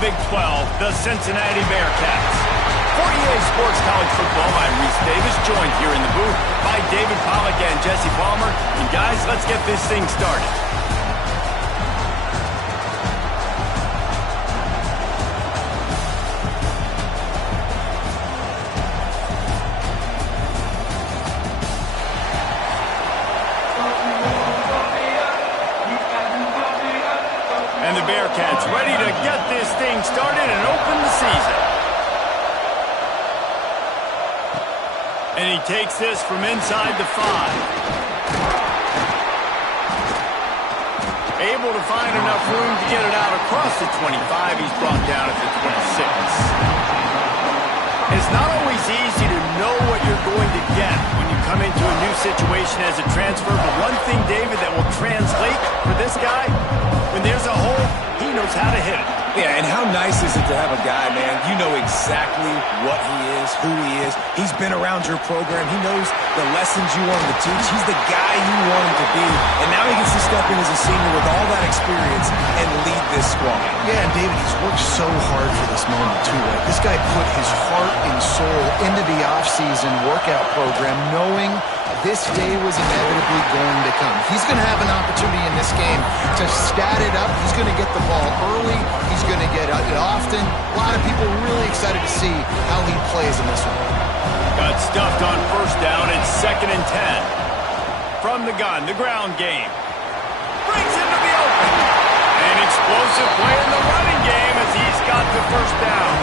Big 12, the Cincinnati Bearcats. For EA Sports College Football, I'm Reese Davis, joined here in the booth by David Pollack and Jesse Palmer. And guys, let's get this thing started. And the Bearcats ready to get this thing started and open the season. And he takes this from inside the 5. Able to find enough room to get it out across the 25. He's brought down at the 26. It's not always easy to know what you're going to get when you come into a new situation as a transfer. But one thing, David, that will translate for this guy, when there's a hole, he knows how to hit it. Yeah, and how nice is it to have a guy, man, you know exactly what he is, who he is. He's been around your program. He knows the lessons you want him to teach. He's the guy you want him to be. And now he gets to step in as a senior with all that experience and lead this squad. Yeah, and David, he's worked so hard for this moment, too, right? This guy put his heart and soul into the offseason workout program knowing this day was inevitably going to come. He's going to have an opportunity in this game to stat it up. He's going to get the ball early. He's going to get it often. A lot of people really excited to see how he plays in this one. Got stuffed on first down. It's 2nd and 10. From the gun, the ground game. Brings into the open. An explosive play in the running game as he's got the first down.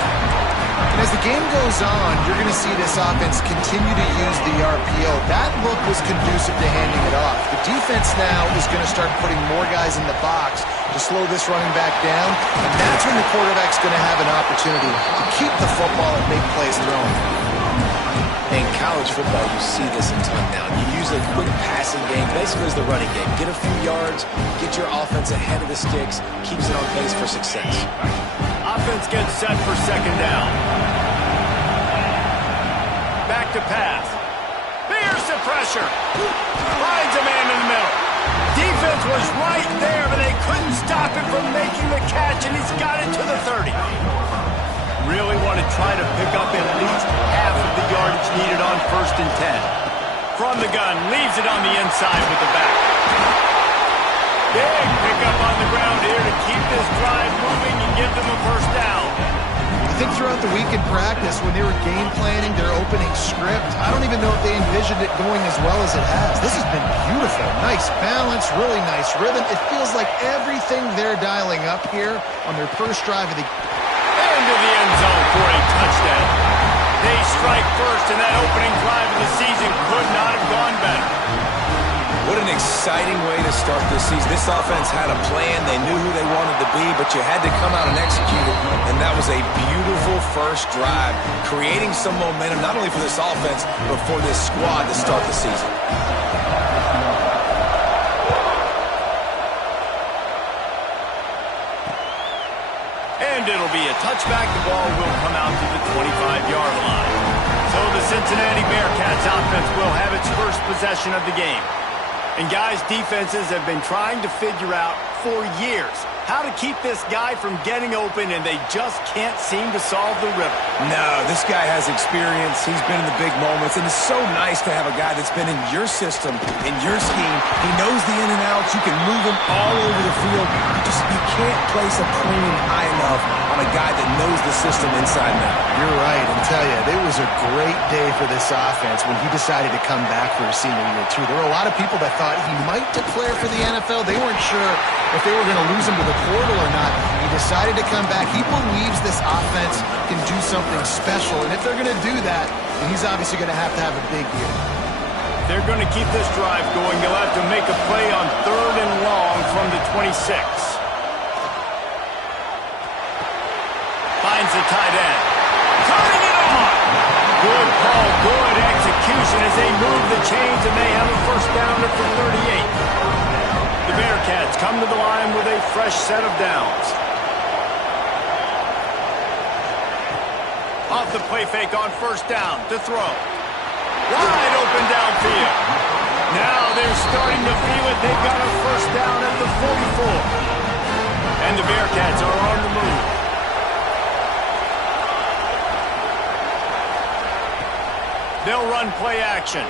And as the game goes on, you're going to see this offense continue to use the RPO. That look was conducive to handing it off. The defense now is going to start putting more guys in the box to slow this running back down, and that's when the quarterback's going to have an opportunity to keep the football and make plays thrown. In college football, you see this in ton now. You use a quick passing game, basically as the running game. Get a few yards, get your offense ahead of the sticks, keeps it on pace for success. Offense gets set for 2nd down. Back to pass. Here's the pressure. Finds a man in the middle. Defense was right there, but they couldn't stop him from making the catch, and he's got it to the 30. Really want to try to pick up at least half of the yardage needed on 1st and 10. From the gun, leaves it on the inside with the back. Big pickup on the ground here to keep this drive moving and give them a first down. I think throughout the week in practice, when they were game planning their opening script, I don't even know if they envisioned it going as well as it has. This has been beautiful. Nice balance, really nice rhythm. It feels like everything they're dialing up here on their first drive of the into the end zone for a touchdown. They strike first, and that opening drive of the season could not have gone better. What an exciting way to start this season. This offense had a plan. They knew who they wanted to be, but you had to come out and execute it. And that was a beautiful first drive, creating some momentum, not only for this offense, but for this squad to start the season. And it'll be a touchback. The ball will come out to the 25-yard line. So the Cincinnati Bearcats offense will have its first possession of the game. And guys, defenses have been trying to figure out for years how to keep this guy from getting open, and they just can't seem to solve the riddle. No, this guy has experience. He's been in the big moments, and it's so nice to have a guy that's been in your system, in your scheme. He knows the in and outs. You can move him all over the field. You can't place a premium high enough on a guy that knows the system inside and out. You're right, and tell you, it was a great day for this offense when he decided to come back for his senior year, too. There were a lot of people that thought he might declare for the NFL. They weren't sure if they were going to lose him to the portal or not. He decided to come back. He believes this offense can do something special, and if they're going to do that, then he's obviously going to have a big year. They're going to keep this drive going. They'll have to make a play on 3rd and long from the 26. Finds the tight end. Turning it on. Good call, good execution as they move the chains, and they have a first down at the 38. The Bearcats come to the line with a fresh set of downs. Off the play fake on first down to throw. Wide open downfield. Now they're starting to feel it. They've got a 1st down at the 44. And the Bearcats are on the move. They'll run play action.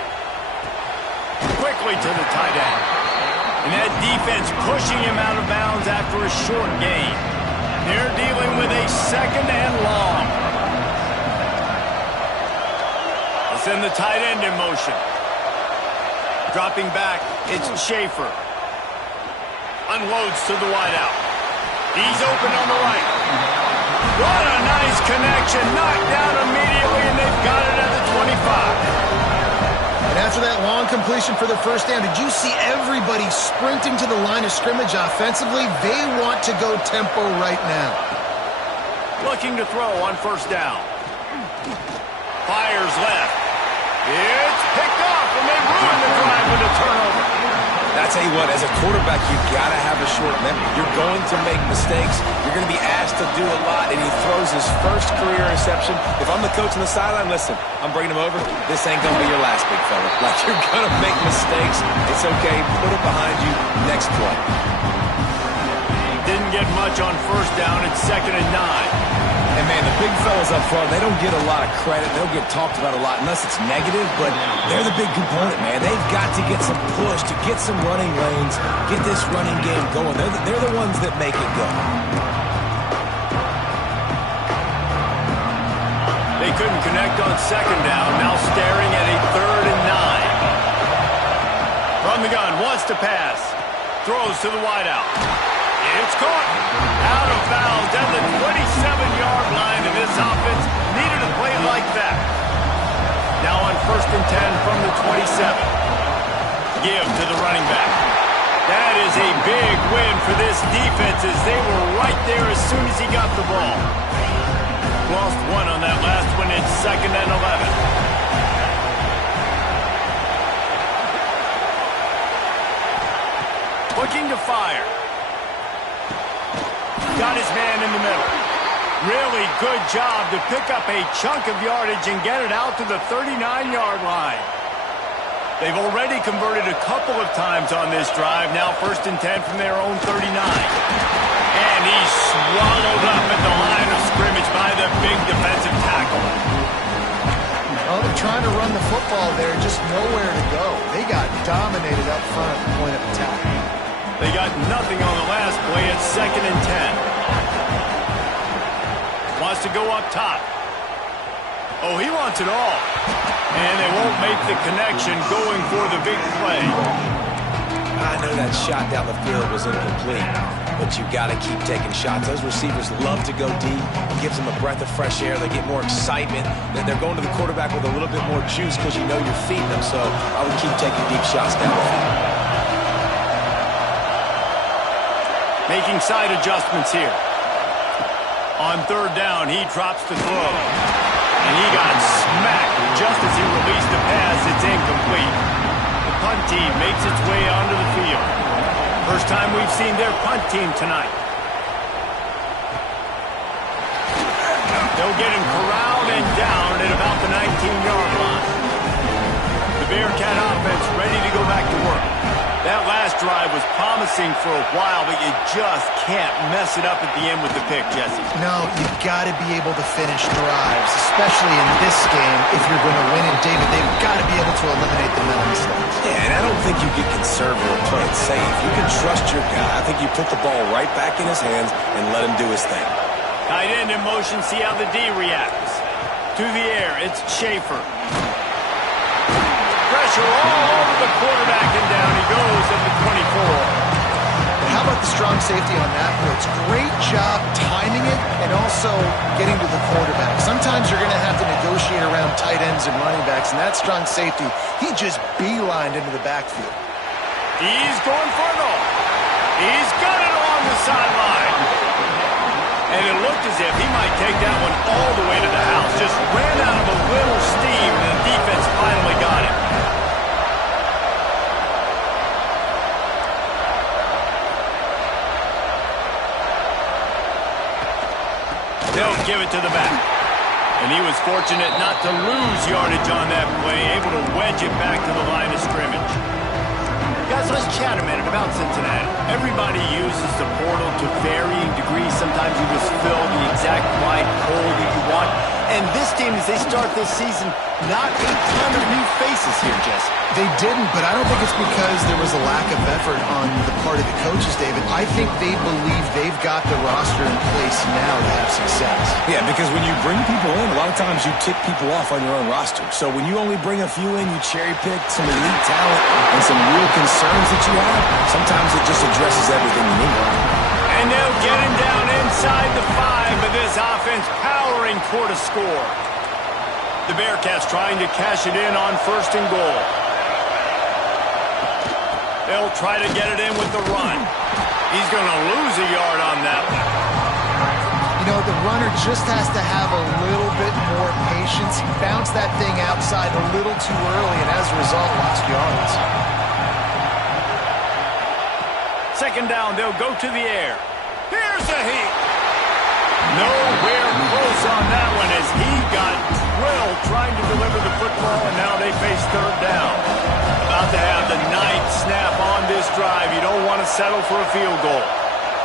Quickly to the tight end. And that defense pushing him out of bounds after a short gain. They're dealing with a second and long. They'll send the tight end in motion. Dropping back, it's Schaefer. Unloads to the wideout. He's open on the right. What a nice connection. Knocked down immediately, and they've got it at the 25. And after that long completion for the first down, did you see everybody sprinting to the line of scrimmage offensively? They want to go tempo right now. Looking to throw on first down. Fires left. It's picked off, and they ruin the drive with a turnover. I tell you what, as a quarterback, you've got to have a short memory. You're going to make mistakes. You're going to be asked to do a lot, and he throws his first career interception. If I'm the coach on the sideline, listen, I'm bringing him over. This ain't going to be your last, big fella. Like, you're going to make mistakes. It's okay. Put it behind you. Next play. Didn't get much on first down. It's 2nd and 9. And, man, the big fellas up front, they don't get a lot of credit. They don't get talked about a lot unless it's negative, but they're the big component, man. They've got to get some push, to get some running lanes, get this running game going. They're the ones that make it go. They couldn't connect on second down. Now staring at a 3rd and 9. From the gun, wants to pass. Throws to the wideout. It's caught. Out of bounds at the 27-yard line, and this offense needed a play like that. Now on 1st and 10 from the 27. Give to the running back. That is a big win for this defense as they were right there as soon as he got the ball. Lost one on that last one. It's 2nd and 11. Looking to fire. Got his man in the middle. Really good job to pick up a chunk of yardage and get it out to the 39-yard line. They've already converted a couple of times on this drive. Now 1st and 10 from their own 39. And he's swallowed up at the line of scrimmage by the big defensive tackle. Well, they're trying to run the football there, just nowhere to go. They got dominated up front at the point of attack. They got nothing on the last play. It's 2nd and 10. Wants to go up top. Oh, he wants it all. And they won't make the connection going for the big play. I know that shot down the field was incomplete, but you got to keep taking shots. Those receivers love to go deep. It gives them a breath of fresh air. They get more excitement. They're going to the quarterback with a little bit more juice because you know you're feeding them. So I would keep taking deep shots down the field. Making side adjustments here. On 3rd down, he drops to throw. And he got smacked just as he released the pass. It's incomplete. The punt team makes its way onto the field. First time we've seen their punt team tonight. They'll get him corralled and down at about the 19-yard line. The Bearcat offense ready to go back to work. That last drive was promising for a while, but you just can't mess it up at the end with the pick, Jesse. No, you've got to be able to finish drives, especially in this game. If you're going to win it, David, they've got to be able to eliminate the mental mistakes. Yeah, and I don't think you get conservative or play it safe. You can trust your guy. I think you put the ball right back in his hands and let him do his thing. Tight end in motion, see how the D reacts. To the air, it's Schaefer. Pressure all over the quarterback, and down he goes at the 24. But how about the strong safety on that blitz? Great job timing it and also getting to the quarterback. Sometimes you're going to have to negotiate around tight ends and running backs, and that strong safety, he just beelined into the backfield. He's going for it all. He's got it along the sideline. And it looked as if he might take that one all the way to the house. Just ran out of a little steam, and the defense finally got it. They'll give it to the back. And he was fortunate not to lose yardage on that play, able to wedge it back to the line of scrimmage. Guys, let's chat a minute about Cincinnati. Everybody uses the portal to varying degrees. Sometimes you just fill the exact right hole that you want. And this team team as they start this season. Not a ton of new faces here, Jesse. They didn't, but I don't think it's because there was a lack of effort on the part of the coaches, David. I think they believe they've got the roster in place now to have success. Yeah, because when you bring people in, a lot of times you tick people off on your own roster. So when you only bring a few in, you cherry-pick some elite talent and some real concerns that you have, sometimes it just addresses everything you need. And now getting down inside the 5, but this offense powering toward a score. The Bearcats trying to cash it in on 1st and goal. They'll try to get it in with the run. He's going to lose a yard on that one. You know, the runner just has to have a little bit more patience. He bounced that thing outside a little too early, and as a result, lost yards. 2nd down, they'll go to the air. Here's the heat. Nowhere close on that one as he got drilled trying to deliver the football, and now they face 3rd down. About to have the 9th snap on this drive. You don't want to settle for a field goal.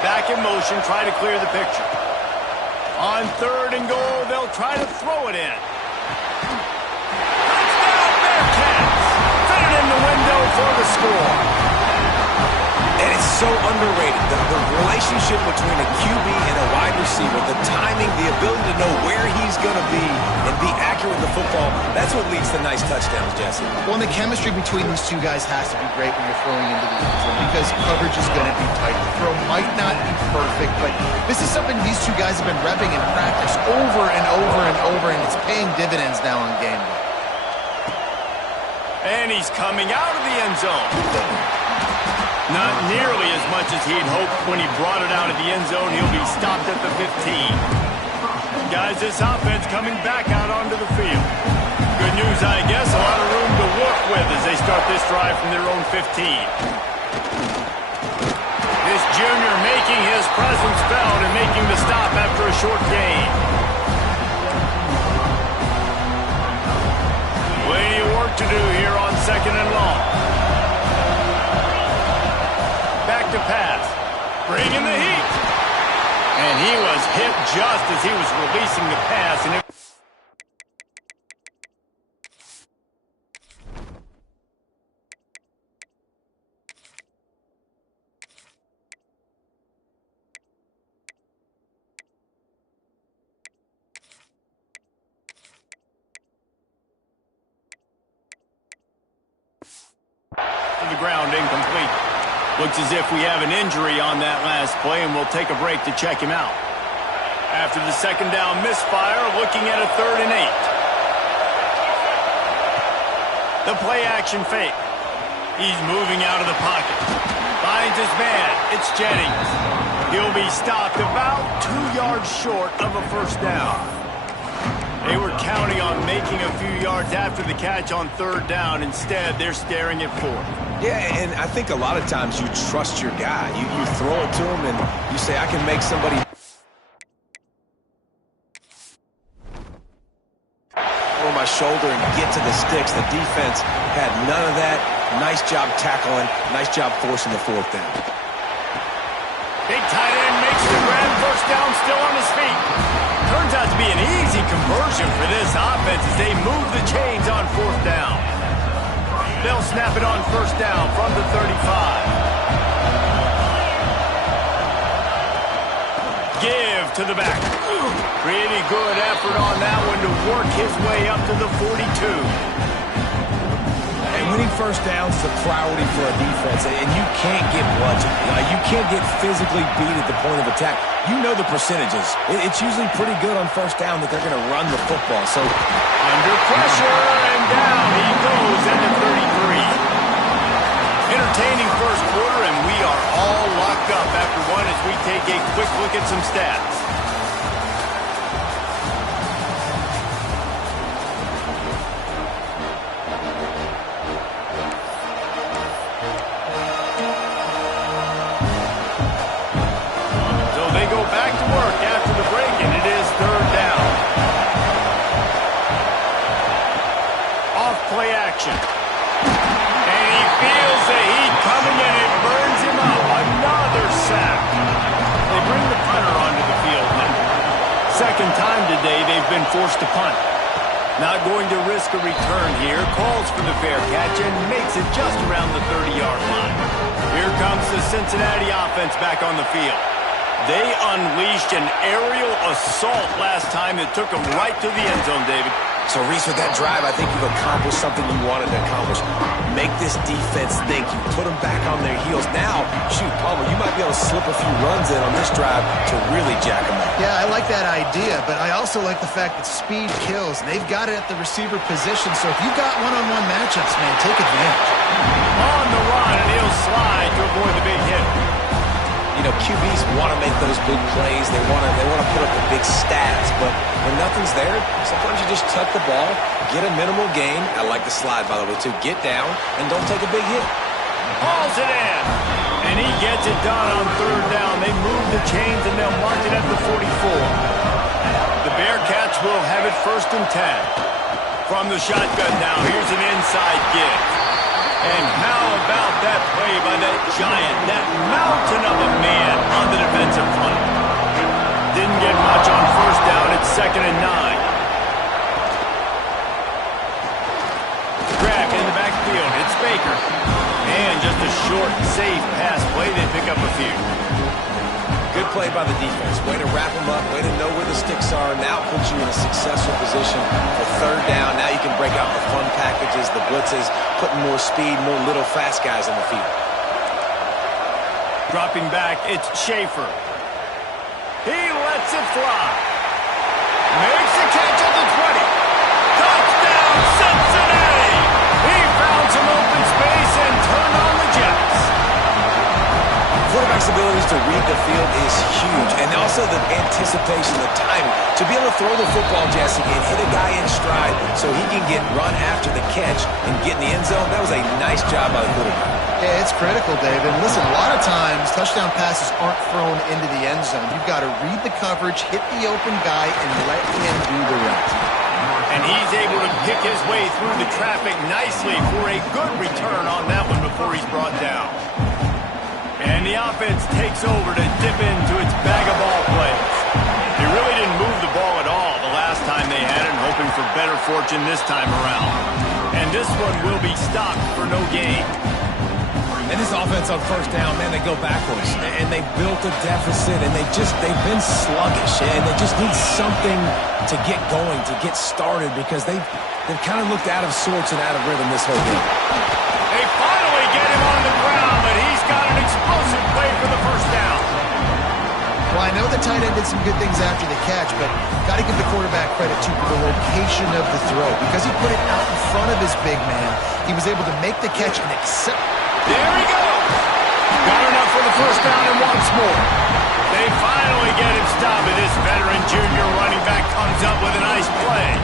Back in motion, try to clear the picture. On 3rd and goal, they'll try to throw it in. Touchdown Bearcats! Fit it in the window for the score. And it's so underrated. The relationship between a QB and a wide receiver, the timing, the ability to know where he's going to be and be accurate with the football, that's what leads to nice touchdowns, Jesse. Well, and the chemistry between these two guys has to be great when you're throwing into the end zone because coverage is going to be tight. The throw might not be perfect, but this is something these two guys have been repping in practice over and over and over, and it's paying dividends now on game day. And he's coming out of the end zone. Not nearly as much as he'd hoped when he brought it out of the end zone. He'll be stopped at the 15. Guys, this offense coming back out onto the field. Good news, I guess, a lot of room to work with as they start this drive from their own 15. This junior making his presence felt and making the stop after a short gain. Plenty of work to do here on 2nd and long. Back to pass. Bringing the heat. And he was hit just as he was releasing the pass. And to the ground, incomplete. Looks as if we have an injury on that last play, and we'll take a break to check him out. After the 2nd down misfire, looking at a 3rd and 8. The play action fake. He's moving out of the pocket. Finds his man. It's Jennings. He'll be stopped about 2 yards short of a 1st down. They were counting on making a few yards after the catch on 3rd down. Instead, they're staring at 4th. Yeah, and I think a lot of times you trust your guy. You throw it to him and you say, I can make somebody over my shoulder and get to the sticks. The defense had none of that. Nice job tackling. Nice job forcing the 4th down. Big tight end makes the grab. 1st down, still on his feet. Turns out to be an easy conversion for this offense as they move the chains on 4th down. They'll snap it on 1st down from the 35. Give to the back. Pretty good effort on that one to work his way up to the 42. And winning 1st downs is a priority for a defense, and you can't get bludgeoned. You can't get physically beat at the point of attack. You know the percentages. It's usually pretty good on 1st down that they're going to run the football. So under pressure, and down he goes at the 33. Entertaining 1st quarter, and we are all locked up after one as we take a quick look at some stats. Back to work after the break, and it is 3rd down. Off play action. And he feels the heat coming, and it burns him up. Another sack. They bring the punter onto the field now. 2nd time today they've been forced to punt. Not going to risk a return here. Calls for the fair catch and makes it just around the 30-yard line. Here comes the Cincinnati offense back on the field. They unleashed an aerial assault last time that took them right to the end zone, David. So, Reese, with that drive, I think you've accomplished something you wanted to accomplish. Make this defense think. You put them back on their heels. Now, shoot, Palmer, you might be able to slip a few runs in on this drive to really jack them up. Yeah, I like that idea, but I also like the fact that speed kills. They've got it at the receiver position, so if you've got one-on-one matchups, man, take advantage. On the run, and he'll slide to avoid the big hit. You know, QBs want to make those big plays. They want to put up the big stats, but when nothing's there, sometimes you just tuck the ball, get a minimal gain. I like the slide, by the way, too. Get down and don't take a big hit. Hauls it in, and he gets it done on third down. They move the chains, and they'll mark it at the 44. The Bearcats will have it 1st and 10. From the shotgun now, here's an inside give. And how about that play by that giant, that mountain of a man on the defensive front? Didn't get much on 1st down. It's 2nd and 9. Grab in the backfield. It's Baker. And just a short, safe pass play. They pick up a few. Good play by the defense. Way to wrap them up. Way to know where the sticks are. Now puts you in a successful position for 3rd down. Now you can break out the fun packages, the blitzes, putting more speed, more little fast guys on the field. Dropping back, it's Schaefer. He lets it fly. Makes the catch at the 20. Touchdown, Cincinnati! He found some open space and turned on the Jets. Quarterback's abilities to read the field is huge, and also the anticipation, the timing. To be able to throw the football, Jesse, and hit a guy in stride so he can get run after the catch and get in the end zone, that was a nice job by the quarterback. Yeah, it's critical, David. Listen, a lot of times, touchdown passes aren't thrown into the end zone. You've got to read the coverage, hit the open guy, and let him do the rest. And he's able to pick his way through the traffic nicely for a good return on that one before he's brought down. And the offense takes over to dip into its bag of ball plays. He really didn't move the ball at all the last time they had it, hoping for better fortune this time around. And this one will be stopped for no gain. And this offense on 1st down, man, they go backwards. And they built a deficit, and they've been sluggish. And they just need something to get going, to get started, because they've kind of looked out of sorts and out of rhythm this whole game. They finally get him on the ground, but he's got an explosive play for the 1st down. Well, I know the tight end did some good things after the catch, but got to give the quarterback credit, too, for the location of the throw. Because he put it out in front of his big man, he was able to make the catch and accept. There he goes. Got enough for the 1st down and wants more. They finally get him stopped, and this veteran junior running back comes up with a nice play.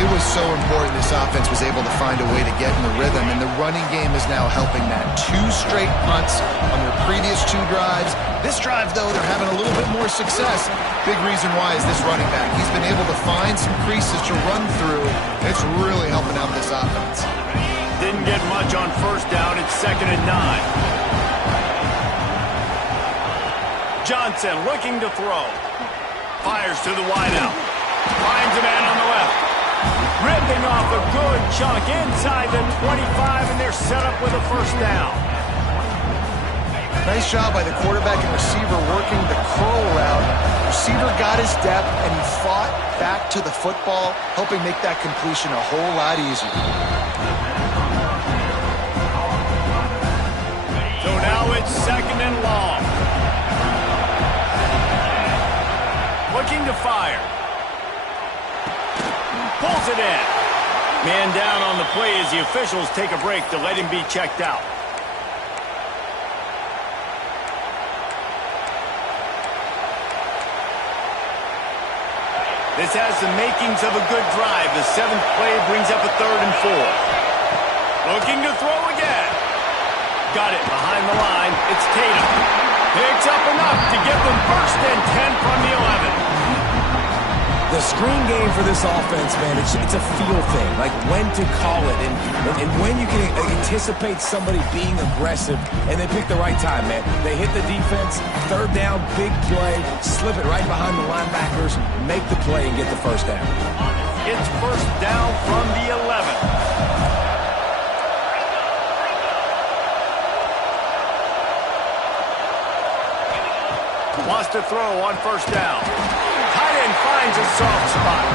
It was so important this offense was able to find a way to get in the rhythm, and the running game is now helping that. 2 straight punts on their previous 2 drives. This drive, though, they're having a little bit more success. Big reason why is this running back. He's been able to find some creases to run through. It's really helping out this offense. Didn't get much on 1st down. It's 2nd and 9. Johnson looking to throw. Fires to the wideout. Finds a man on the left. Ripping off a good chunk inside the 25, and they're set up with a 1st down. Nice job by the quarterback and receiver working the curl route. Receiver got his depth, and he fought back to the football, helping make that completion a whole lot easier. So now it's 2nd and long. Looking to fire. Pulls it in. Man down on the play as the officials take a break to let him be checked out. This has the makings of a good drive. The 7th play brings up a 3rd and 4. Looking to throw again. Got it behind the line. It's Tatum. Picks up enough to give them 1st and 10 from the 11. The screen game for this offense, man, it's a feel thing, like when to call it and when you can anticipate somebody being aggressive, and they pick the right time, man. They hit the defense, 3rd down, big play, slip it right behind the linebackers, make the play and get the 1st down. It's first down from the 11. Wants to throw on first down. Tight end finds a soft spot.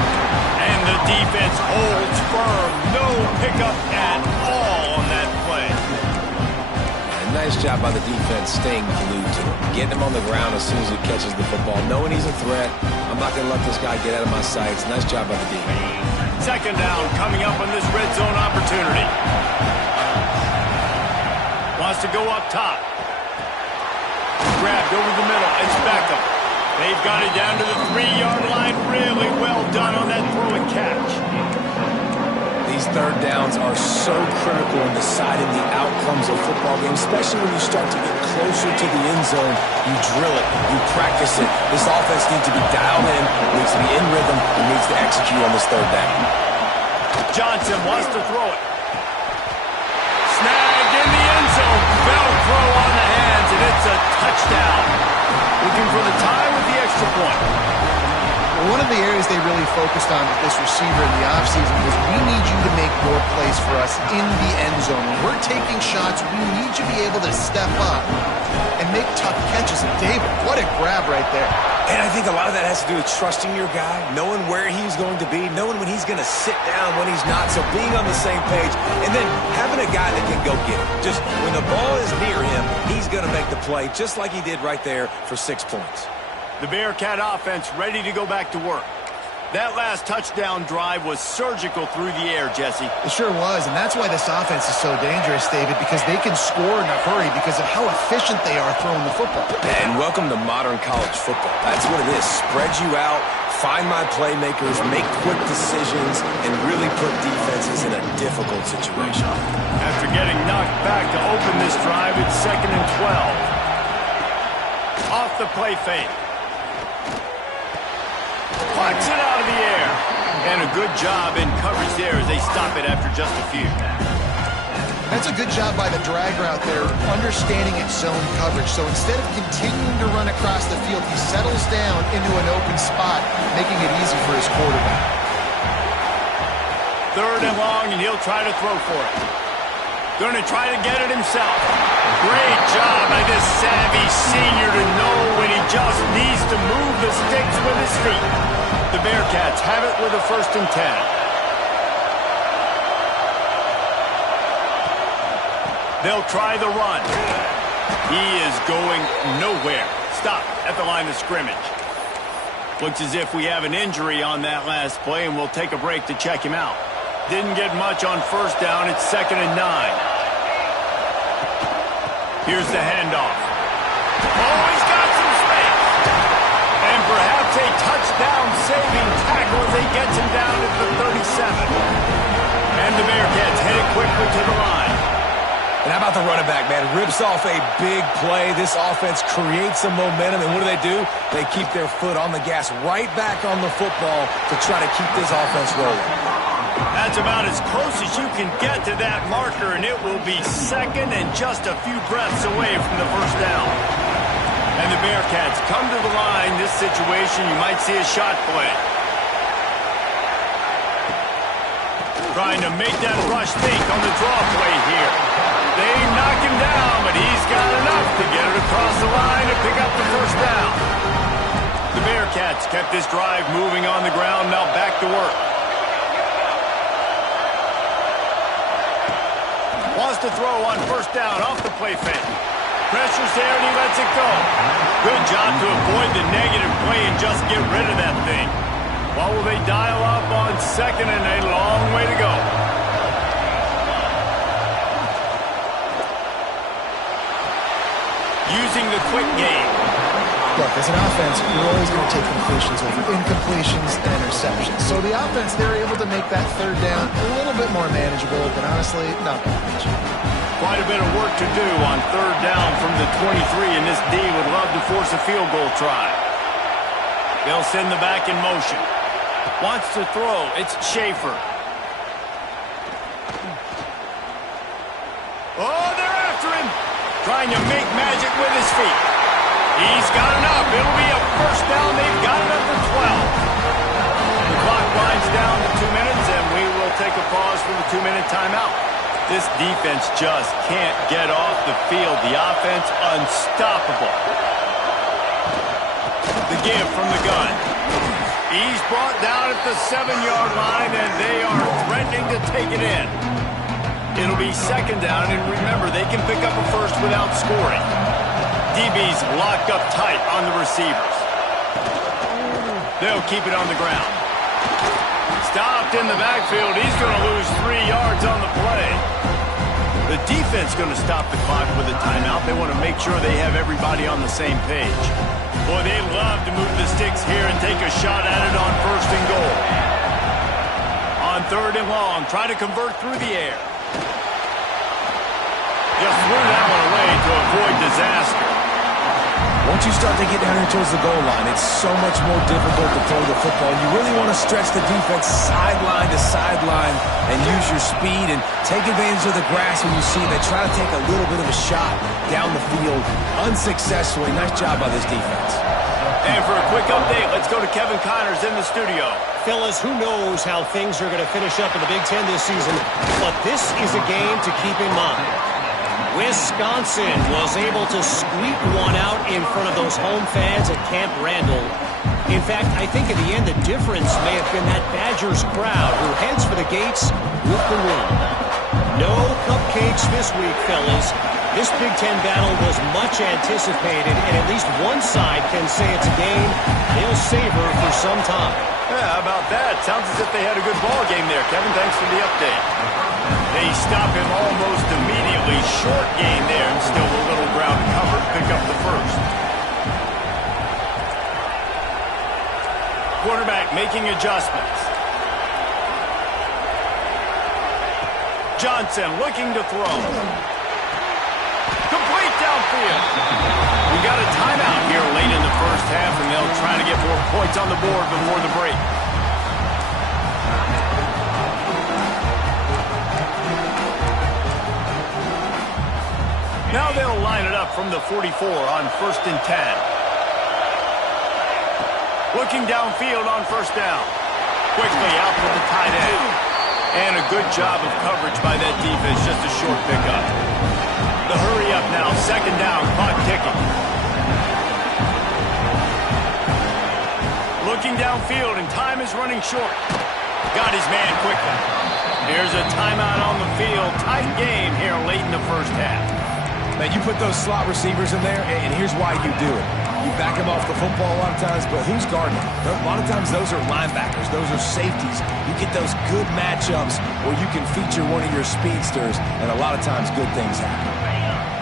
And the defense holds firm. No pickup at all on that play. And nice job by the defense staying glued to him. Getting him on the ground as soon as he catches the football. Knowing he's a threat. I'm not going to let this guy get out of my sights. Nice job by the defense. Second down coming up on this red zone opportunity. Wants to go up top. Grabbed over the middle. It's Beckham. They've got it down to the 3-yard line. Really well done on that throw and catch. These third downs are so critical in deciding the outcomes of football games, especially when you start to get closer to the end zone. You drill it. You practice it. This offense needs to be dialed in, needs to be in rhythm, and needs to execute on this third down. Johnson wants to throw it. Snagged in the end zone. Velcro on the hands, and it's a touchdown. Looking for the tie with the extra point. Well, one of the areas they really focused on with this receiver in the offseason was we need you to make more plays for us in the end zone. When we're taking shots, we need you to be able to step up and make tough catches. And David, what a grab right there. And I think a lot of that has to do with trusting your guy, knowing where he's going to be, knowing when he's going to sit down, when he's not, so being on the same page, and then having a guy that can go get it. Just when the ball is near him, he's going to make the play, just like he did right there for 6 points. The Bearcat offense ready to go back to work. That last touchdown drive was surgical through the air, Jesse. It sure was, and that's why this offense is so dangerous, David, because they can score in a hurry because of how efficient they are throwing the football. And welcome to modern college football. That's what it is. Spread you out, find my playmakers, make quick decisions, and really put defenses in a difficult situation. After getting knocked back to open this drive, it's 2nd and 12. Off the play fake. Plucks it out of the air. And a good job in coverage there as they stop it after just a few. That's a good job by the drag route there, understanding its zone coverage. So instead of continuing to run across the field, he settles down into an open spot, making it easy for his quarterback. 3rd and long, and he'll try to throw for it. Going to try to get it himself. Great job by this savvy senior to know when he just needs to move the sticks with his feet. The Bearcats have it with a 1st and 10. They'll try the run. He is going nowhere. Stop at the line of scrimmage. Looks as if we have an injury on that last play, and we'll take a break to check him out. Didn't get much on 1st down. It's 2nd and 9. Here's the handoff. Oh, he's got some space. And perhaps a touchdown-saving tackle as he gets him down at the 37. And the Bearcats headed quickly to the line. And how about the running back, man? Rips off a big play. This offense creates some momentum, and what do? They keep their foot on the gas right back on the football to try to keep this offense rolling. That's about as close as you can get to that marker, and it will be 2nd and just a few breaths away from the 1st down. And the Bearcats come to the line. This situation, you might see a shot play. Trying to make that rush think on the draw play here. They knock him down, but he's got enough to get it across the line and pick up the 1st down. The Bearcats kept this drive moving on the ground, now back to work. Wants to throw on 1st down off the play fake. Pressure's there and he lets it go. Good job to avoid the negative play and just get rid of that thing. What will they dial up on 2nd and a long way to go? Using the quick game. Look, as an offense, you're always going to take completions over incompletions and interceptions. So the offense, they're able to make that 3rd down a little bit more manageable, but honestly, not that much. Quite a bit of work to do on 3rd down from the 23, and this D would love to force a field goal try. They'll send the back in motion. Wants to throw. It's Schaefer. Oh, they're after him. Trying to make magic with his feet. He's got enough. It'll be a 1st down. They've got it up to 12. The clock winds down to 2 pause for the 2-minute timeout. This defense just can't get off the field. The offense unstoppable. The give from the gun. He's brought down at the 7-yard line, and they are threatening to take it in. It'll be second down, and remember, they can pick up a first without scoring. DB's locked up tight on the receivers. They'll keep it on the ground. Stopped in the backfield. He's going to lose 3 yards on the play. The defense going to stop the clock with a timeout. They want to make sure they have everybody on the same page. Boy, they love to move the sticks here and take a shot at it on 1st and goal. On 3rd and long, try to convert through the air. Just threw that one away to avoid disaster. Once you start to get down here towards the goal line, it's so much more difficult to throw the football. You really want to stretch the defense sideline to sideline and use your speed and take advantage of the grass when you see they try to take a little bit of a shot down the field unsuccessfully. Nice job by this defense. And for a quick update, let's go to Kevin Connors in the studio. Fellas, who knows how things are going to finish up in the Big Ten this season, but this is a game to keep in mind. Wisconsin was able to squeak one out in front of those home fans at Camp Randall. In fact, I think in the end the difference may have been that Badgers crowd who heads for the gates with the win. No cupcakes this week, fellas. This Big Ten battle was much anticipated, and at least one side can say it's a game they'll savor for some time. Yeah, how about that? Sounds as if they had a good ball game there, Kevin. Thanks for the update. They stop him almost immediately. Short gain there, and still a little ground to cover to pick up the first. Quarterback making adjustments. Johnson looking to throw. Complete downfield. We got a timeout here late in the first half, and they'll try to get more points on the board before the break. Now they'll line it up from the 44 on 1st and 10. Looking downfield on 1st down. Quickly out to the tight end. And a good job of coverage by that defense, just a short pickup. The hurry up now, 2nd down, clock ticking. Looking downfield, and time is running short. Got his man quickly. Here's a timeout on the field. Tight game here late in the first half. Now, you put those slot receivers in there, and here's why you do it. You back them off the football a lot of times, but who's guarding them? A lot of times those are linebackers. Those are safeties. You get those good matchups where you can feature one of your speedsters, and a lot of times good things happen.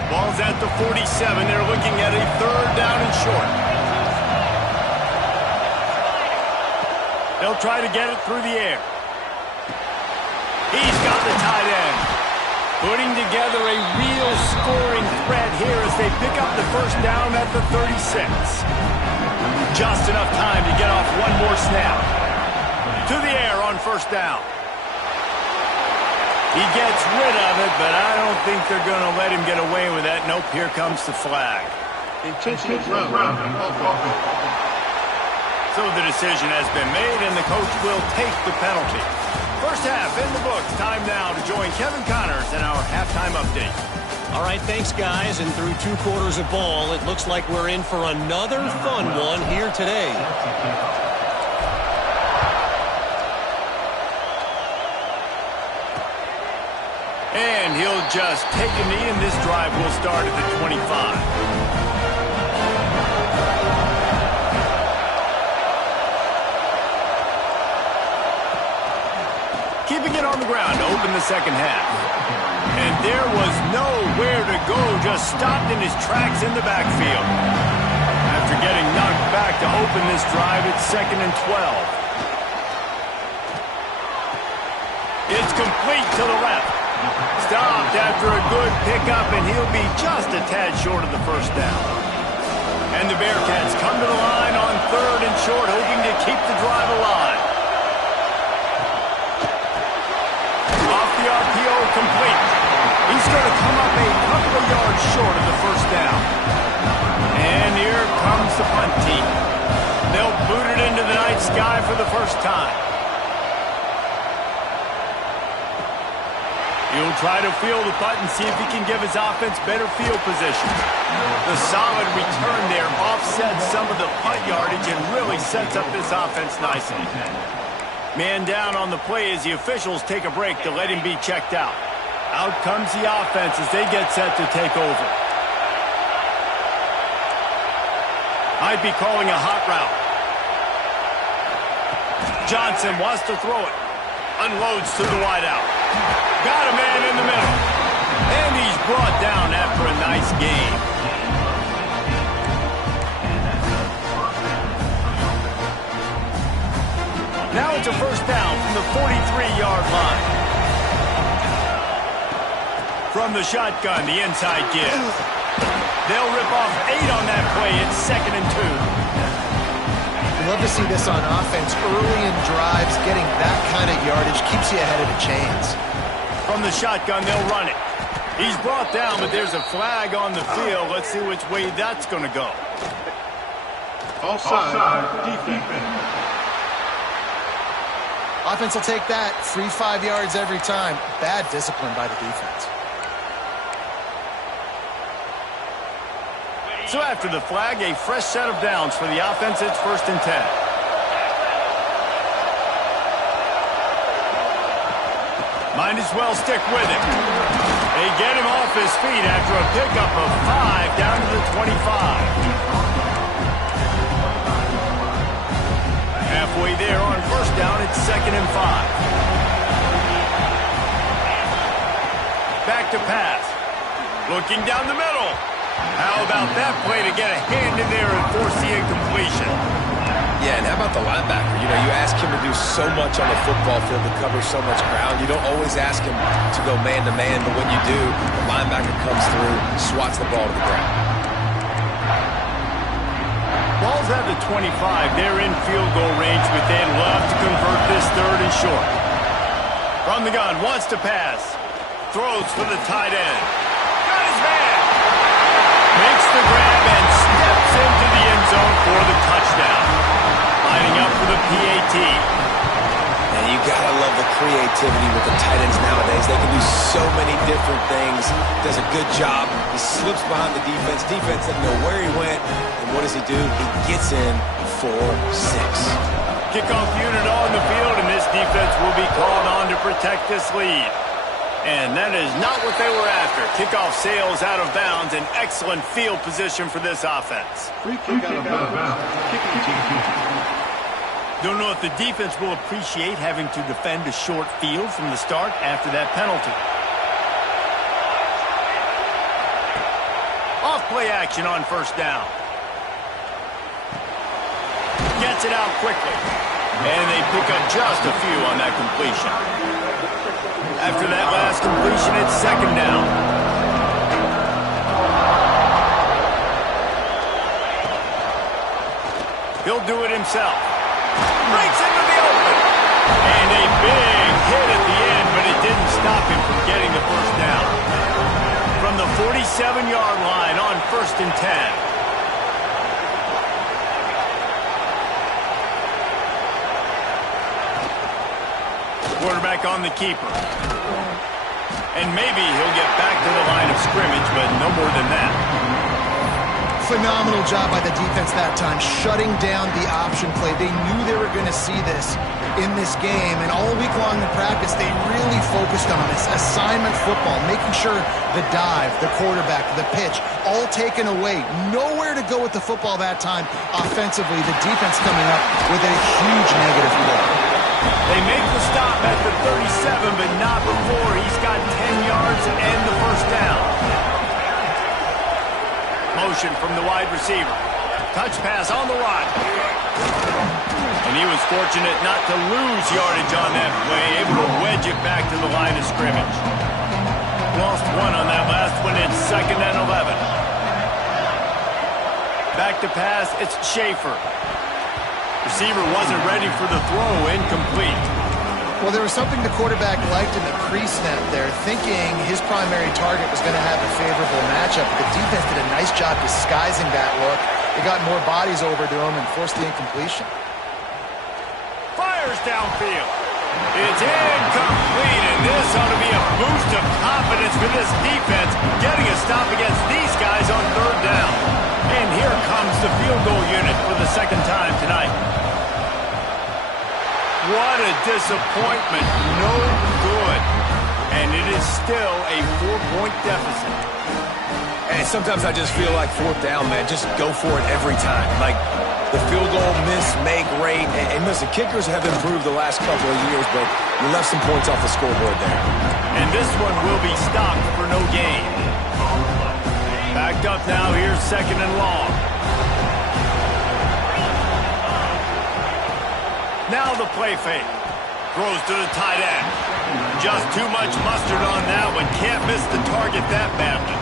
Ball's at the 47. They're looking at a 3rd down and short. They'll try to get it through the air. He's got the tight end. Putting together a real scoring threat here as they pick up the 1st down at the 36. Just enough time to get off one more snap. To the air on 1st down. He gets rid of it, but I don't think they're going to let him get away with that. Nope, here comes the flag. So the decision has been made, and the coach will take the penalty. First half in the books. Time now to join Kevin Connors in our halftime update. All right, thanks, guys. And through 2 quarters of ball, it looks like we're in for another fun one here today. And he'll just take a knee, and this drive will start at the 25. Keeping it on the ground to open the second half. And there was nowhere to go, just stopped in his tracks in the backfield. After getting knocked back to open this drive, it's 2nd and 12. It's complete to the left. Stopped after a good pickup, and he'll be just a tad short of the 1st down. And the Bearcats come to the line on 3rd and short, hoping to keep the drive alive. The RPO complete. He's going to come up a couple of yards short of the 1st down. And here comes the punt team. They'll boot it into the night sky for the first time. He'll try to field the punt and see if he can give his offense better field position. The solid return there offsets some of the punt yardage and really sets up this offense nicely. Man down on the play as the officials take a break to let him be checked out. Out comes the offense as they get set to take over. Might be calling a hot route. Johnson wants to throw it. Unloads to the wideout. Got a man in the middle. And he's brought down after a nice game. Now it's a first down from the 43-yard line. From the shotgun, the inside give. They'll rip off 8 on that play. It's 2nd and 2. Love to see this on offense. Early in drives, getting that kind of yardage keeps you ahead of the chains. From the shotgun, they'll run it. He's brought down, but there's a flag on the field. Let's see which way that's going to go. Offside, defense. Offense will take that. 3-5 yards every time. Bad discipline by the defense. So after the flag, a fresh set of downs for the offense. It's 1st and 10. Might as well stick with it. They get him off his feet after a pickup of 5 down to the 25. Halfway there on first down, it's 2nd and 5. Back to pass. Looking down the middle. How about that play to get a hand in there and force the incompletion? Yeah, and how about the linebacker? You know, you ask him to do so much on the football field to cover so much ground. You don't always ask him to go man-to-man, but when you do, the linebacker comes through, swats the ball to the ground. Ball's at the 25. They're in field goal range, but they'd love to convert this 3rd and short. From the gun, wants to pass. Throws for the tight end. Got his man. Makes the grab and steps into the end zone for the touchdown. Lining up for the PAT. And you gotta love the creativity with the tight ends nowadays. They can do so many different things. Does a good job. He slips behind the defense. Defense doesn't know where he went. And what does he do? He gets in for 6. Kickoff unit on the field, and this defense will be called on to protect this lead. And that is not what they were after. Kickoff sails out of bounds. An excellent field position for this offense. Free kick out of bounds. Kicking team. Don't know if the defense will appreciate having to defend a short field from the start after that penalty. Off play action on first down. Gets it out quickly. And they pick up just a few on that completion. After that last completion, it's 2nd down. He'll do it himself. Breaks into the open. And a big hit at the end, but it didn't stop him from getting the first down. From the 47-yard line on 1st and 10. Quarterback on the keeper. And maybe he'll get back to the line of scrimmage, but no more than that. Phenomenal job by the defense that time, shutting down the option play. They knew they were going to see this in this game, and all week long in practice, they really focused on this assignment football, making sure the dive, the quarterback, the pitch, all taken away. Nowhere to go with the football that time offensively. The defense coming up with a huge negative play. They make the stop at the 37, but not before. He's got 10 yards and the first down. Motion from the wide receiver. Touch pass on the right. And he was fortunate not to lose yardage on that play, able to wedge it back to the line of scrimmage. Lost 1 on that last one. It's 2nd and 11. Back to pass, it's Schaefer. Receiver wasn't ready for the throw, incomplete. Well, there was something the quarterback liked in the pre-snap there, thinking his primary target was going to have a favorable matchup. But the defense did a nice job disguising that look. They got more bodies over to him and forced the incompletion. Fires downfield. It's incomplete, and this ought to be a boost of confidence for this defense, getting a stop against these guys on third down. And here comes the field goal unit for the second time tonight. What a disappointment. No good. And it is still a 4-point deficit. And sometimes I just feel like fourth down, man, just go for it every time. Like the field goal miss, make rate. And listen, kickers have improved the last couple of years, but you left some points off the scoreboard there. And this one will be stopped for no gain. Backed up now, here's second and long. Now the play fake. Throws to the tight end. Just too much mustard on that one. Can't miss the target that badly.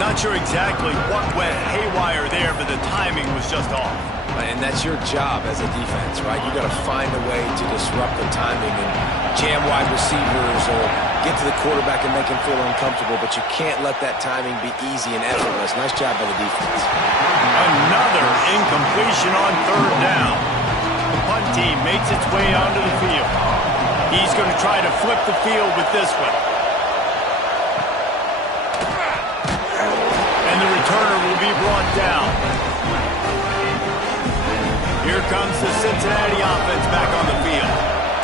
Not sure exactly what went haywire there, but the timing was just off. And that's your job as a defense, right? You got to find a way to disrupt the timing and jam wide receivers or get to the quarterback and make him feel uncomfortable, but you can't let that timing be easy and effortless. Nice job by the defense. Another incompletion on third down. The punt team makes its way onto the field. He's going to try to flip the field with this one. And the returner will be brought down. Here comes the Cincinnati offense back on the field.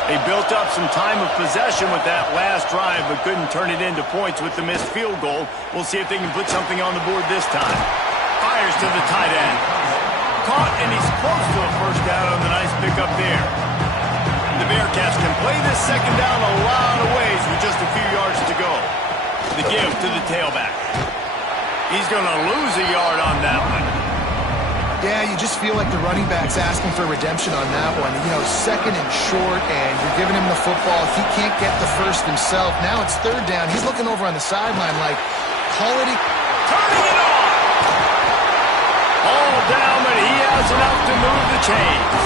They built up some time of possession with that last drive, but couldn't turn it into points with the missed field goal. We'll see if they can put something on the board this time. Fires to the tight end. Caught, and he's close to a first down on the nice pickup there. The Bearcats can play this second down a lot of ways with just a few yards to go. The give to the tailback. He's going to lose a yard on that one. Yeah, you just feel like the running back's asking for redemption on that one. You know, second and short, and you're giving him the football. He can't get the first himself. Now it's third down. He's looking over on the sideline like, call it. Turning it on! All down, but he has enough to move the chains.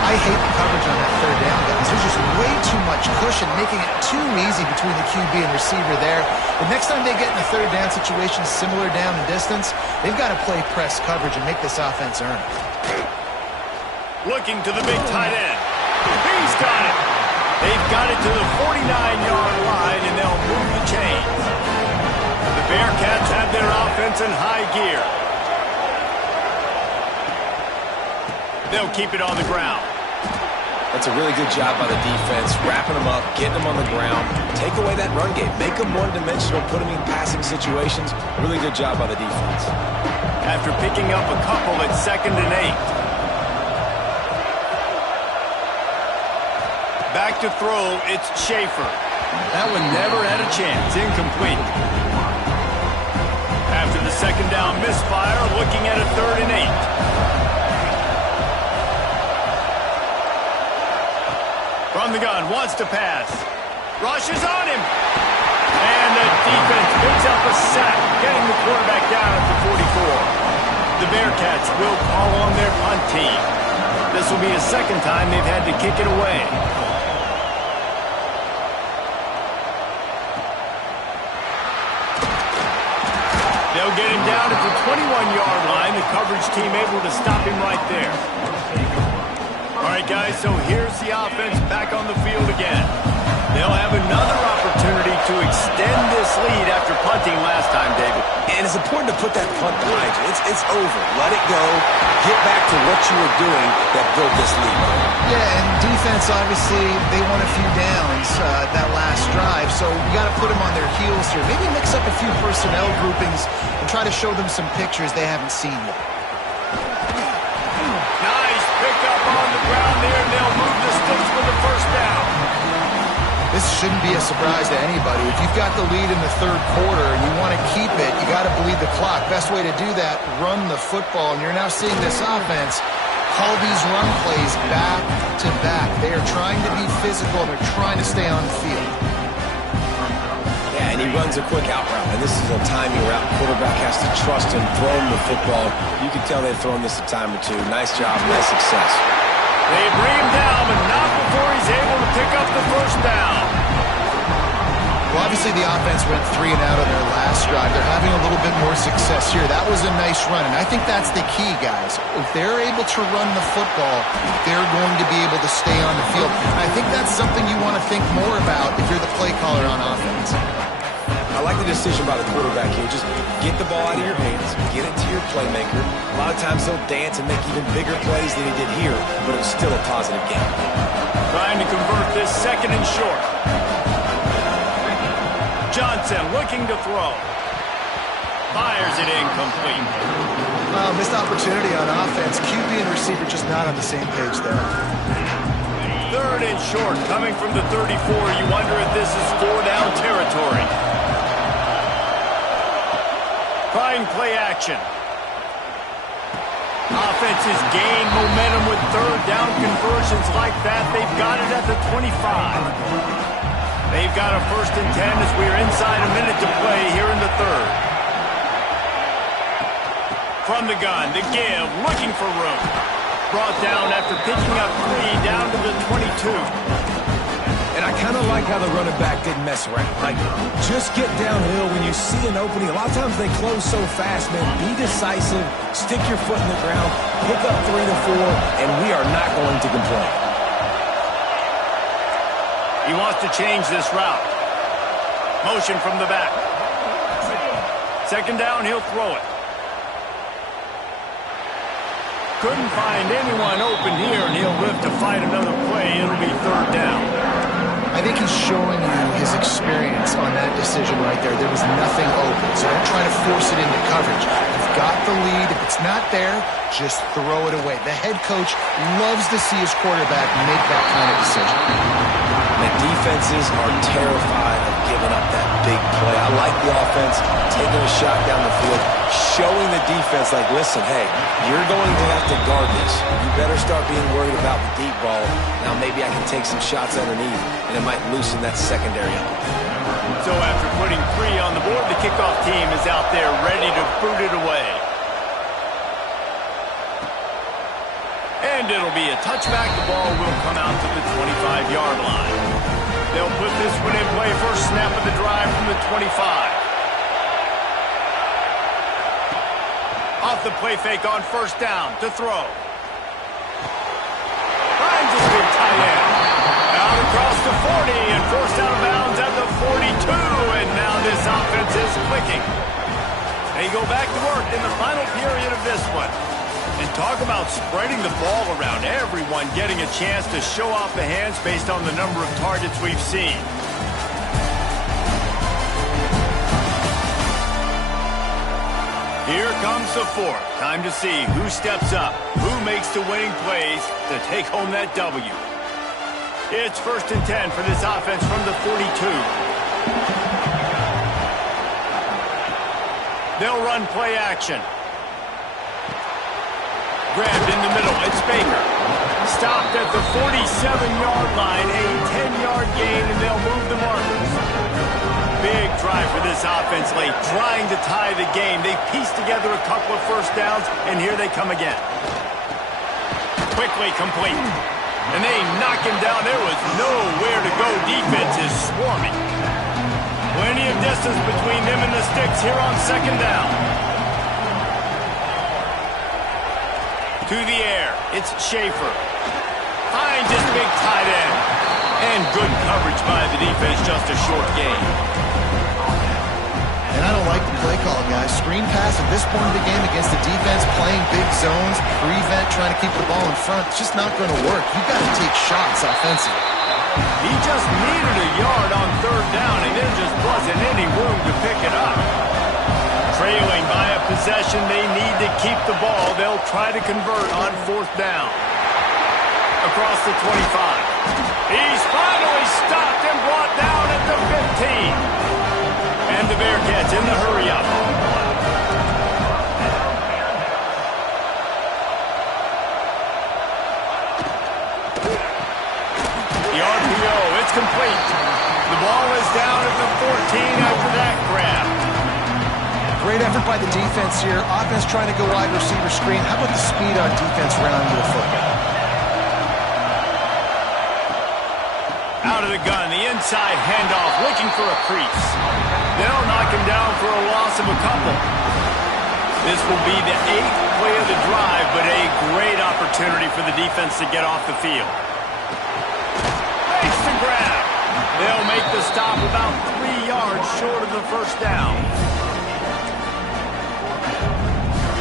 I hate the coverage on that third down, guys. There's just way too much cushion, making it too easy between the QB and receiver there. The next time they get in a third down situation, similar down and distance, they've got to play press coverage and make this offense earn it. Looking to the big tight end. He's got it. They've got it to the 49-yard line, and they'll move the chains. The Bearcats have their offense in high gear. They'll keep it on the ground. That's a really good job by the defense, wrapping them up, getting them on the ground, take away that run game, make them one-dimensional, put them in passing situations. Really good job by the defense. After picking up a couple at 2nd and 8. Back to throw, it's Schaefer. That one never had a chance, incomplete. After the second down misfire, looking at a 3rd and 8. From the gun, wants to pass. Rushes on him. And the defense picks up a sack, getting the quarterback down at the 44. The Bearcats will call on their punt team. This will be a second time they've had to kick it away. They'll get him down at the 21-yard line. The coverage team able to stop him right there. All right, guys, so here's the offense back on the field again. They'll have another opportunity to extend this lead after punting last time, David. And it's important to put that punt behind you. It's over. Let it go. Get back to what you were doing that built this lead. Yeah, and defense, obviously, they won a few downs that last drive, so we got to put them on their heels here. Maybe mix up a few personnel groupings and try to show them some pictures they haven't seen yet. Nice pickup on the ground there, and they'll move the sticks for the first down. This shouldn't be a surprise to anybody. If you've got the lead in the third quarter and you want to keep it, you got to bleed the clock. Best way to do that, run the football. And you're now seeing this offense call these run plays back to back. They are trying to be physical. They're trying to stay on the field. Yeah, and he runs a quick out route, and this is a timing route. Quarterback has to trust him, throw him the football. You can tell they've thrown this a time or two. Nice job, nice success. They bring him down, but not before he's able to pick up the first down. Well, obviously the offense went 3 and out on their last drive. They're having a little bit more success here. That was a nice run, and I think that's the key, guys. If they're able to run the football, they're going to be able to stay on the field. And I think that's to think more about if you're the play caller on offense. I like the decision by the quarterback here. Just get the ball out of your hands, get it to your playmaker. A lot of times they'll dance and make even bigger plays than he did here, but it was still a positive game. Trying to convert this second and short. Johnson looking to throw. Fires it incomplete. Missed opportunity on offense. QB and receiver just not on the same page there. Third and short, coming from the 34. You wonder if this is 4-down territory. Trying play action. Offenses gain momentum with third down conversions like that. They've got it at the 25. They've got a 1st and 10 as we're inside a minute to play here in the third. From the gun, the give, looking for room. Brought down after picking up 3 down to the 22. And I kind of like how the running back didn't mess around. Like, just get downhill when you see an opening. A lot of times they close so fast, man. Be decisive, stick your foot in the ground, pick up 3 to 4, and we are not going to complain. He wants to change this route. Motion from the back. 2nd down, he'll throw it. Couldn't find anyone open here, and he'll live to fight another play. It'll be 3rd down. I think he's showing you his experience on that decision right there. There was nothing open, so don't try to force it into coverage. You've got the lead. If it's not there, just throw it away. The head coach loves to see his quarterback make that kind of decision. The defenses are terrified of giving up that big play. I like the offense taking a shot down the field, showing the defense like, listen, hey, you're going to have to guard this. You better start being worried about the deep ball. Now maybe I can take some shots underneath, and it might loosen that secondary up. So after putting 3 on the board, the kickoff team is out there ready to boot it away. And it'll be a touchback. The ball will come out to the 25-yard line. They'll put this one in play. First snap of the drive from the 25. Off the play fake on 1st down to throw. Finds his big tight end. Out across the 40 and forced out of bounds at the 42. And now this offense is clicking. They go back to work in the final period of this one. And talk about spreading the ball around. Everyone getting a chance to show off the hands based on the number of targets we've seen. Here comes the 4th. Time to see who steps up, who makes the winning plays to take home that W. It's 1st and 10 for this offense from the 42. They'll run play action. Grabbed in the middle. It's Baker. Stopped at the 47-yard line. A 10-yard gain, and they'll move the markers. Big drive for this offense late, trying to tie the game. They pieced together a couple of 1st downs, and here they come again. Quickly complete. And they knock him down. There was nowhere to go. Defense is swarming. Plenty of distance between them and the sticks here on 2nd down. To the air, it's Schaefer. Finds his big tight end. And good coverage by the defense, just a short gain. And I don't like the play call, guys. Screen pass at this point of the game against the defense, playing big zones, prevent, trying to keep the ball in front. It's just not going to work. You've got to take shots offensively. He just needed a yard on 3rd down, and there just wasn't any room to pick it up. Trailing by a possession, they need to keep the ball. They'll try to convert on 4th down. Across the 25. He's finally stopped and brought down at the 15. And the Bearcats in the hurry-up. The RPO, it's complete. The ball is down at the 14 after that grab. Great effort by the defense here. Offense trying to go wide receiver screen. How about the speed on defense rounding the football? Out of the gun, the inside handoff, looking for a crease. They'll knock him down for a loss of a couple. This will be the 8th play of the drive, but a great opportunity for the defense to get off the field. Makes the grab. They'll make the stop about 3 yards short of the first down.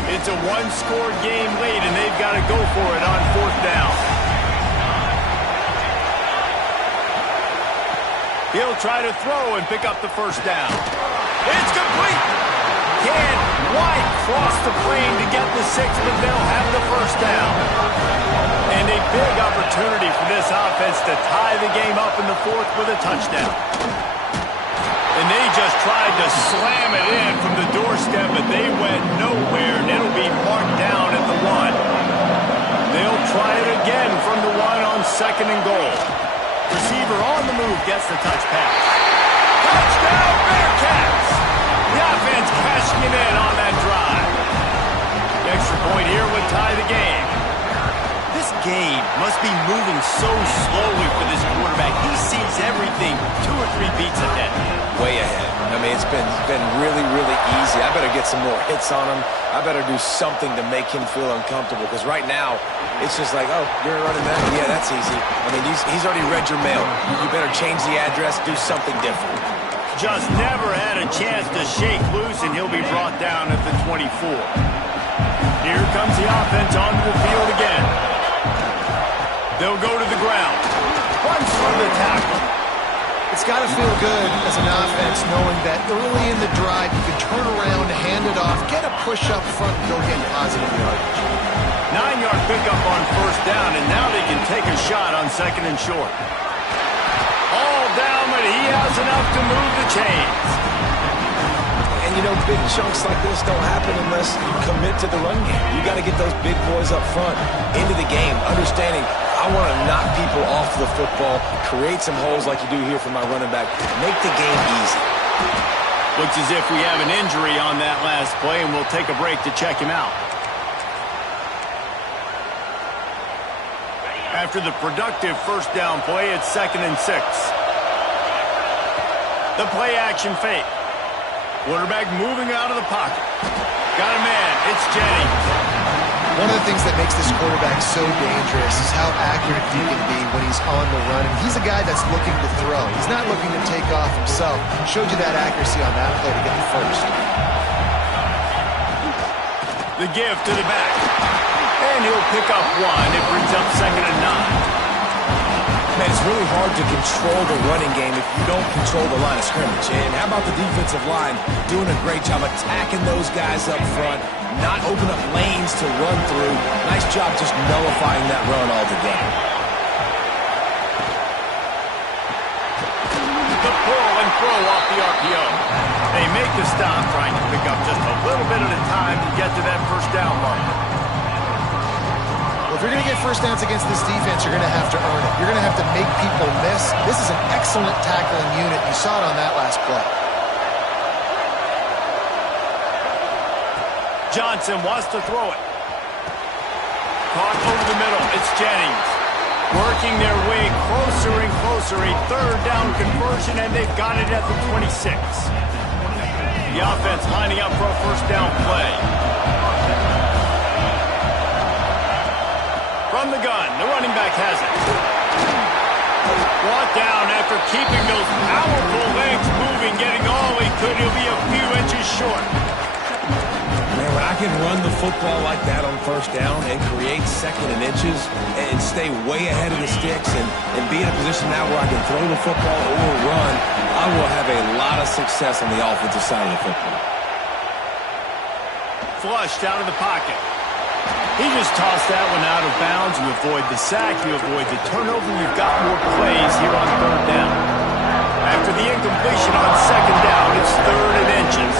It's a one-score game late, and they've got to go for it on 4th down. He'll try to throw and pick up the first down. It's complete. Can't quite cross the plane to get the 6, but they'll have the first down. And a big opportunity for this offense to tie the game up in the 4th with a touchdown. And they just tried to slam it in from the doorstep, but they went nowhere, and it'll be marked down at the 1. They'll try it again from the 1 on 2nd and goal. Receiver on the move gets the touch pass. Touchdown, Bearcats! The offense cashing it in on that drive. The extra point here would tie the game. This game must be moving so slowly for this quarterback. He sees everything 2 or 3 beats ahead. Way ahead. I mean, it's been really, really easy. I better get some more hits on him. I better do something to make him feel uncomfortable, because right now, it's just like, oh, you're running that? Yeah, that's easy. I mean, he's already read your mail. You better change the address, do something different. Just never had a chance to shake loose, and he'll be brought down at the 24. Here comes the offense onto the field again. They'll go to the ground. Runs from the tackle. It's got to feel good as an offense knowing that early in the drive you can turn around, hand it off, get a push up front, and go get positive yardage. 9-yard pickup on 1st down, and now they can take a shot on 2nd and short. All down, but he has enough to move the chains. And, you know, big chunks like this don't happen unless you commit to the run game. You got to get those big boys up front into the game, understanding I want to knock people off the football, create some holes like you do here for my running back, make the game easy. Looks as if we have an injury on that last play, and we'll take a break to check him out. After the productive 1st down play, it's 2nd and 6. The play action fake. Quarterback moving out of the pocket. Got a man. It's Jennings. One of the things that makes this quarterback so dangerous is how accurate he can be when he's on the run. And he's a guy that's looking to throw. He's not looking to take off himself. Showed you that accuracy on that play to get the first. The give to the back. And he'll pick up 1. It brings up 2nd and 9. Man, it's really hard to control the running game if you don't control the line of scrimmage. And how about the defensive line doing a great job attacking those guys up front, not open up lanes to run through. Nice job just nullifying that run altogether. The pull and throw off the RPO. They make the stop, trying to pick up just a little bit at a time to get to that 1st down marker. Well, if you're going to get 1st downs against this defense, you're going to have to earn it. You're going to have to make people miss. This is an excellent tackling unit. You saw it on that last play. Johnson wants to throw it. Caught over the middle. It's Jennings. Working their way closer and closer. A 3rd down conversion, and they've got it at the 26. The offense lining up for a 1st down play. From the gun, the running back has it. Brought down after keeping those powerful legs moving, getting all he could. He'll be a few inches short. Man, when I can run the football like that on 1st down and create 2nd and inches and stay way ahead of the sticks and be in a position now where I can throw the football or run, I will have a lot of success on the offensive side of the football. Flushed out of the pocket. He just tossed that one out of bounds. You avoid the sack, you avoid the turnover. You've got more plays here on 3rd down. After the incompletion on 2nd down, it's 3rd and inches.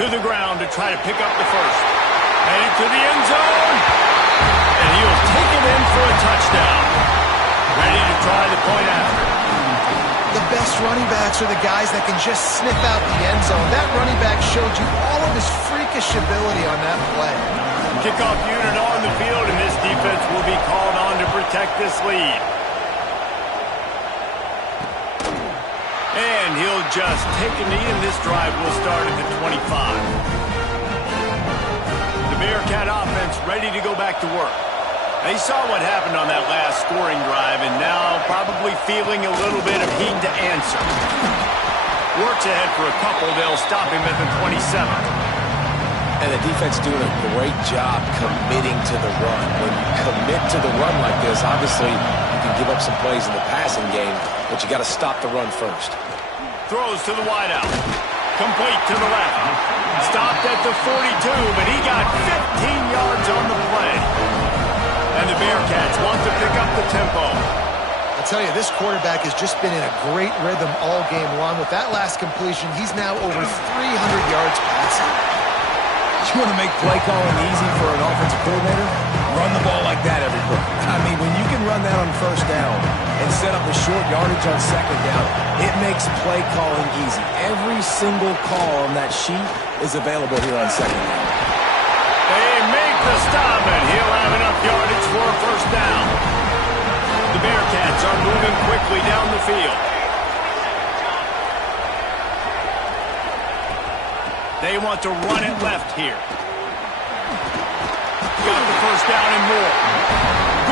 To the ground to try to pick up the first. Headed to the end zone. And he'll take it in for a touchdown. Ready to try the point after. The best running backs are the guys that can just sniff out the end zone. That running back showed you all of his freakish ability on that play. Kickoff unit on the field, and this defense will be called on to protect this lead. And he'll just take a knee, and this drive will start at the 25. The Bearcat offense ready to go back to work. They saw what happened on that last scoring drive, and now probably probably feeling a little bit of heat to answer. Works ahead for a couple. They'll stop him at the 27. And the defense doing a great job committing to the run. When you commit to the run like this, obviously you can give up some plays in the passing game, but you got to stop the run first. Throws to the wideout. Complete to the left. Stopped at the 42, but he got 15 yards on the play. And the Bearcats want to pick up the tempo. I tell you, this quarterback has just been in a great rhythm all game long. With that last completion, he's now over 300 yards passing. You want to make play calling easy for an offensive coordinator? Run the ball like that every play. I mean, when you can run that on first down and set up a short yardage on second down, it makes play calling easy. Every single call on that sheet is available here on second down. They make the stop, and he'll have enough yardage for a first down. The Bearcats are moving quickly down the field. They want to run it left here. Got the first down and more.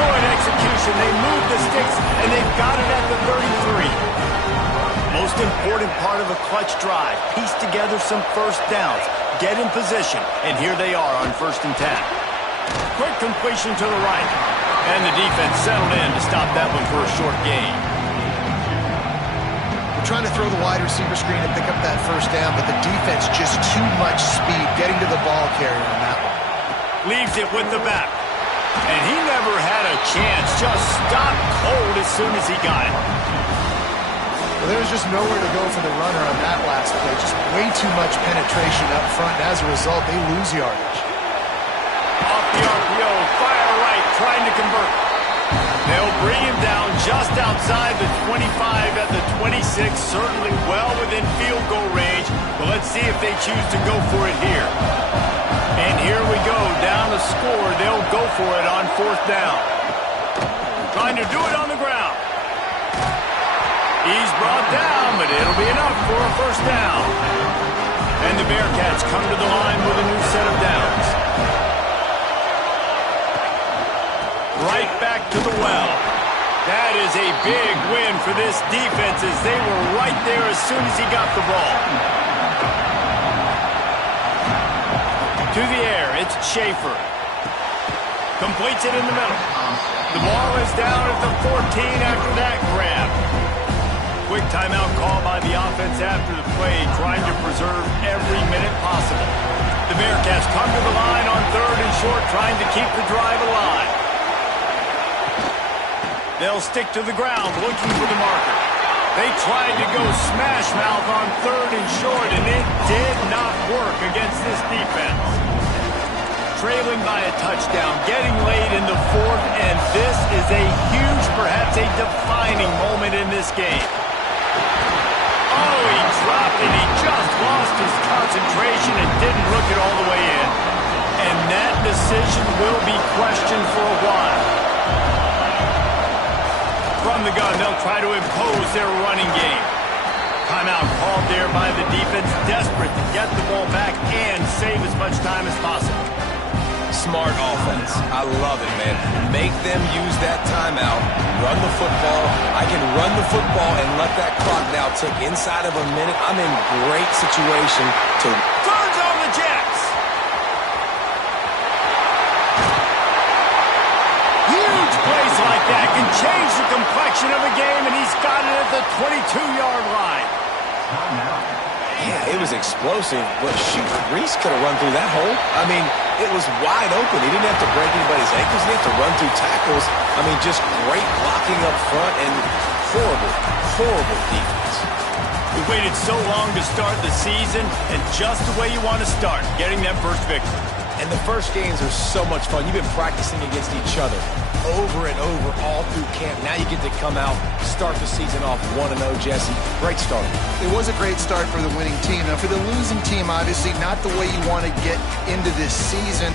Good execution. They move the sticks, and they've got it at the 33. Most important part of a clutch drive. Piece together some first downs. Get in position, and here they are on 1st and 10. Quick completion to the right. And the defense settled in to stop that one for a short gain. Trying to throw the wide receiver screen and pick up that first down, but the defense just too much speed getting to the ball carrier on that one. Leaves it with the back. And he never had a chance. Just stopped cold as soon as he got it. Well, there was just nowhere to go for the runner on that last play. Just way too much penetration up front, and as a result, they lose yardage. Off the RPO, fire right, trying to convert. They'll bring him down just outside the 25 at the 26, certainly well within field goal range. But let's see if they choose to go for it here. And here we go, down the score. They'll go for it on 4th down. Trying to do it on the ground. He's brought down, but it'll be enough for a first down. And the Bearcats come to the line with a new set of downs. Right back to the well. That is a big win for this defense as they were right there as soon as he got the ball. To the air, it's Schaefer. Completes it in the middle. The ball is down at the 14 after that grab. Quick timeout call by the offense after the play, trying to preserve every minute possible. The Bearcats come to the line on 3rd and short, trying to keep the drive alive. They'll stick to the ground, looking for the marker. They tried to go smash mouth on 3rd and short, and it did not work against this defense. Trailing by a touchdown, getting late in the 4th, and this is a huge, perhaps a defining moment in this game. Oh, he dropped it. He just lost his concentration and didn't look it all the way in. And that decision will be questioned for a while. From the gun, they'll try to impose their running game. Timeout called there by the defense, desperate to get the ball back and save as much time as possible. Smart offense. I love it, man. Make them use that timeout. Run the football. I can run the football and let that clock now tick inside of a minute. I'm in great situation to... Turns on the Jets. Huge plays like that can change the complexion of a game, and he's got it at the 22-yard line. Yeah, it was explosive, but shoot, Reese could have run through that hole. I mean, it was wide open. He didn't have to break anybody's ankles. He didn't have to run through tackles. I mean, just great blocking up front and horrible, horrible defense. We waited so long to start the season, and just the way you want to start, getting that first victory. And the first games are so much fun. You've been practicing against each other over and over all through camp. Now you get to come out, start the season off 1-0, Jesse. Great start. It was a great start for the winning team. Now, for the losing team, obviously not the way you want to get into this season.